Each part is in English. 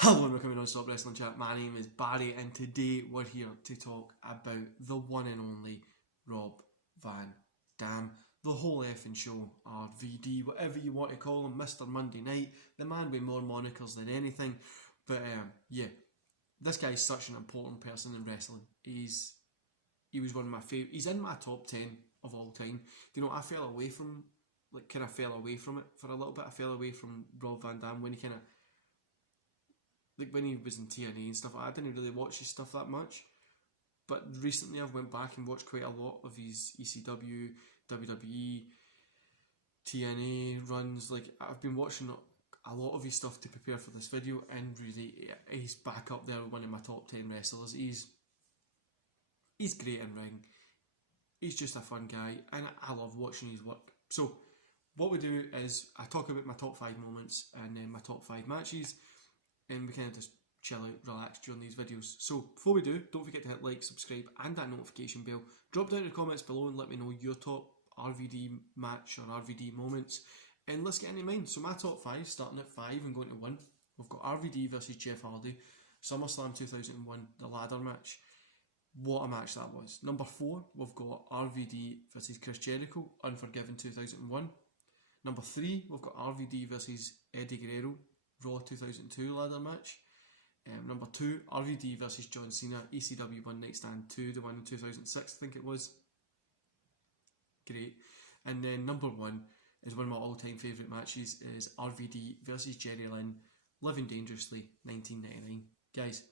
Hello and welcome to Non-Stop Wrestling Chat. My name is Barry and today we're here to talk about the one and only Rob Van Dam. The whole effing show, RVD, whatever you want to call him, Mr. Monday Night, the man with more monikers than anything. But yeah, this guy's such an important person in wrestling. He was one of my favourite. He's in my top 10 of all time. You know, I fell away from it for a little bit. I fell away from Rob Van Dam when he when he was in TNA and stuff. I didn't really watch his stuff that much, but recently I've went back and watched quite a lot of his ECW, WWE, TNA runs. Like, I've been watching a lot of his stuff to prepare for this video, and really he's back up there with one of my top 10 wrestlers. He's great in ring. He's just a fun guy, and I love watching his work. So what we do is I talk about my top 5 moments and then my top 5 matches, and we kind of just chill out, relax during these videos. So before we do, don't forget to hit like, subscribe and that notification bell. Drop down in the comments below and let me know your top RVD match or RVD moments, and let's get into mine. So my top 5, starting at 5 and going to 1, we've got RVD versus Jeff Hardy, SummerSlam 2001, the ladder match. What a match that was. Number 4, we've got RVD versus Chris Jericho, Unforgiven 2001. Number 3, we've got RVD versus Eddie Guerrero, Raw 2002 ladder match. Number 2, RVD versus John Cena, ECW One Night Stand 2, the one in 2006 I think it was. Great. And then number 1 is one of my all-time favourite matches, is RVD versus Jerry Lynn, Living Dangerously 1999. Guys,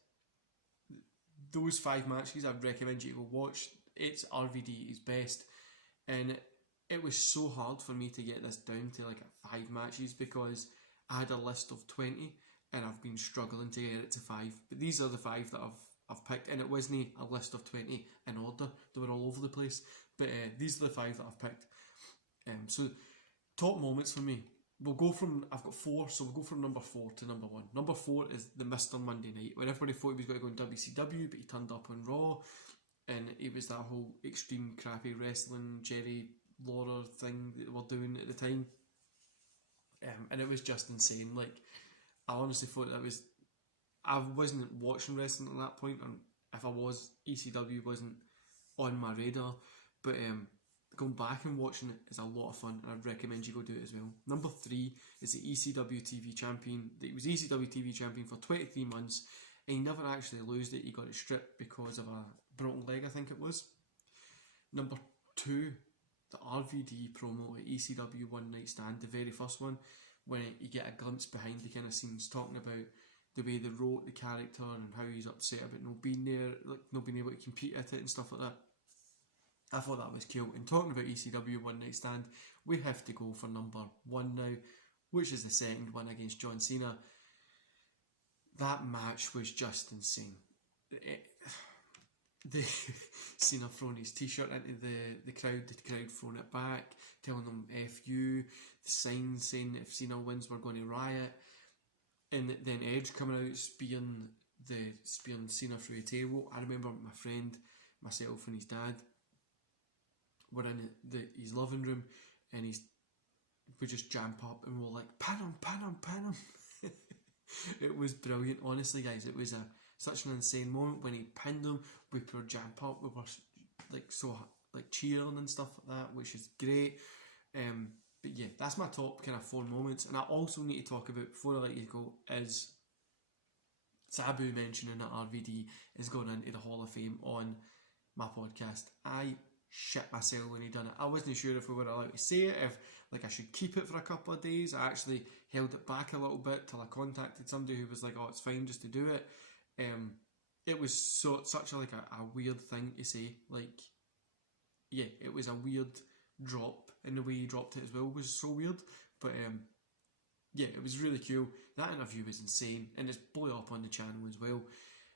those 5 matches I'd recommend you to go watch. It's RVD's best, and it was so hard for me to get this down to like 5 matches because I had a list of 20 and I've been struggling to get it to 5. But these are the 5 that I've picked, and it wasn't a list of 20 in order. They were all over the place. But these are the 5 that I've picked. So top moments for me. I've got 4, so we'll go from number 4 to number 1. Number 4 is the Mr. Monday Night, when everybody thought he was going to go in WCW, but he turned up on Raw, and it was that whole extreme crappy wrestling Jerry Lawler thing that they were doing at the time. And it was just insane. Like, I honestly thought I wasn't watching wrestling at that point, and if I was, ECW wasn't on my radar. But going back and watching it is a lot of fun, and I'd recommend you go do it as well. Number 3 is the ECW TV champion. He was ECW TV champion for 23 months, and he never actually lost it. He got it stripped because of a broken leg, I think it was. Number 2, the RVD promo at ECW One Night Stand, the very first one, when you get a glimpse behind the kind of scenes, talking about the way they wrote the character and how he's upset about not being there, like not being able to compete at it and stuff like that. I thought that was cool. And talking about ECW One Night Stand, we have to go for number 1 now, which is the second one against John Cena. That match was just insane. The Cena throwing his t-shirt into the crowd throwing it back, telling them F you, the sign saying if Cena wins we're going to riot, and then Edge coming out spearing Cena through a table. I remember my friend, myself and his dad were in his living room, and we just jump up and we're like, pin him, pin him, pin him. It was brilliant, honestly guys. It was such an insane moment when he pinned him. We pure jump up, we were cheering and stuff like that, which is great. But yeah, that's my top kind of 4 moments. And I also need to talk about, before I let you go, is Sabu mentioning that RVD is going into the Hall of Fame on my podcast. I shit myself when he done it. I wasn't sure if we were allowed to say it, if I should keep it for a couple of days. I actually held it back a little bit till I contacted somebody who was like, oh, it's fine just to do it. It was such a weird thing to say. Like, yeah, it was a weird drop, and the way he dropped it as well was so weird. But yeah, it was really cool. That interview was insane, and it's blew up on the channel as well.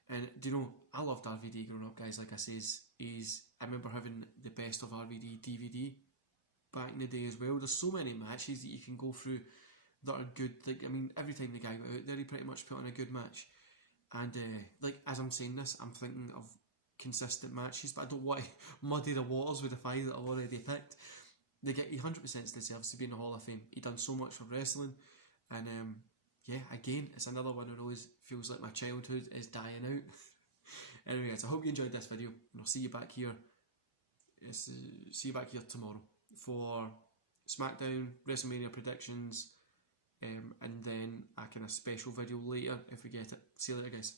And do you know, I loved RVD growing up, guys. Like I says, I remember having the Best of RVD DVD back in the day as well. There's so many matches that you can go through that are good. Like, I mean, every time the guy got out there, he pretty much put on a good match. And as I'm saying this, I'm thinking of consistent matches, but I don't want to muddy the waters with the 5 that I've already picked. He 100% deserves to be in the Hall of Fame. He done so much for wrestling, and yeah, again, it's another one that always feels like my childhood is dying out. Anyway, guys, I hope you enjoyed this video, and I'll see you back here. See you back here tomorrow for SmackDown, WrestleMania predictions, and then a kind of special video later if we get it. See you later, guys.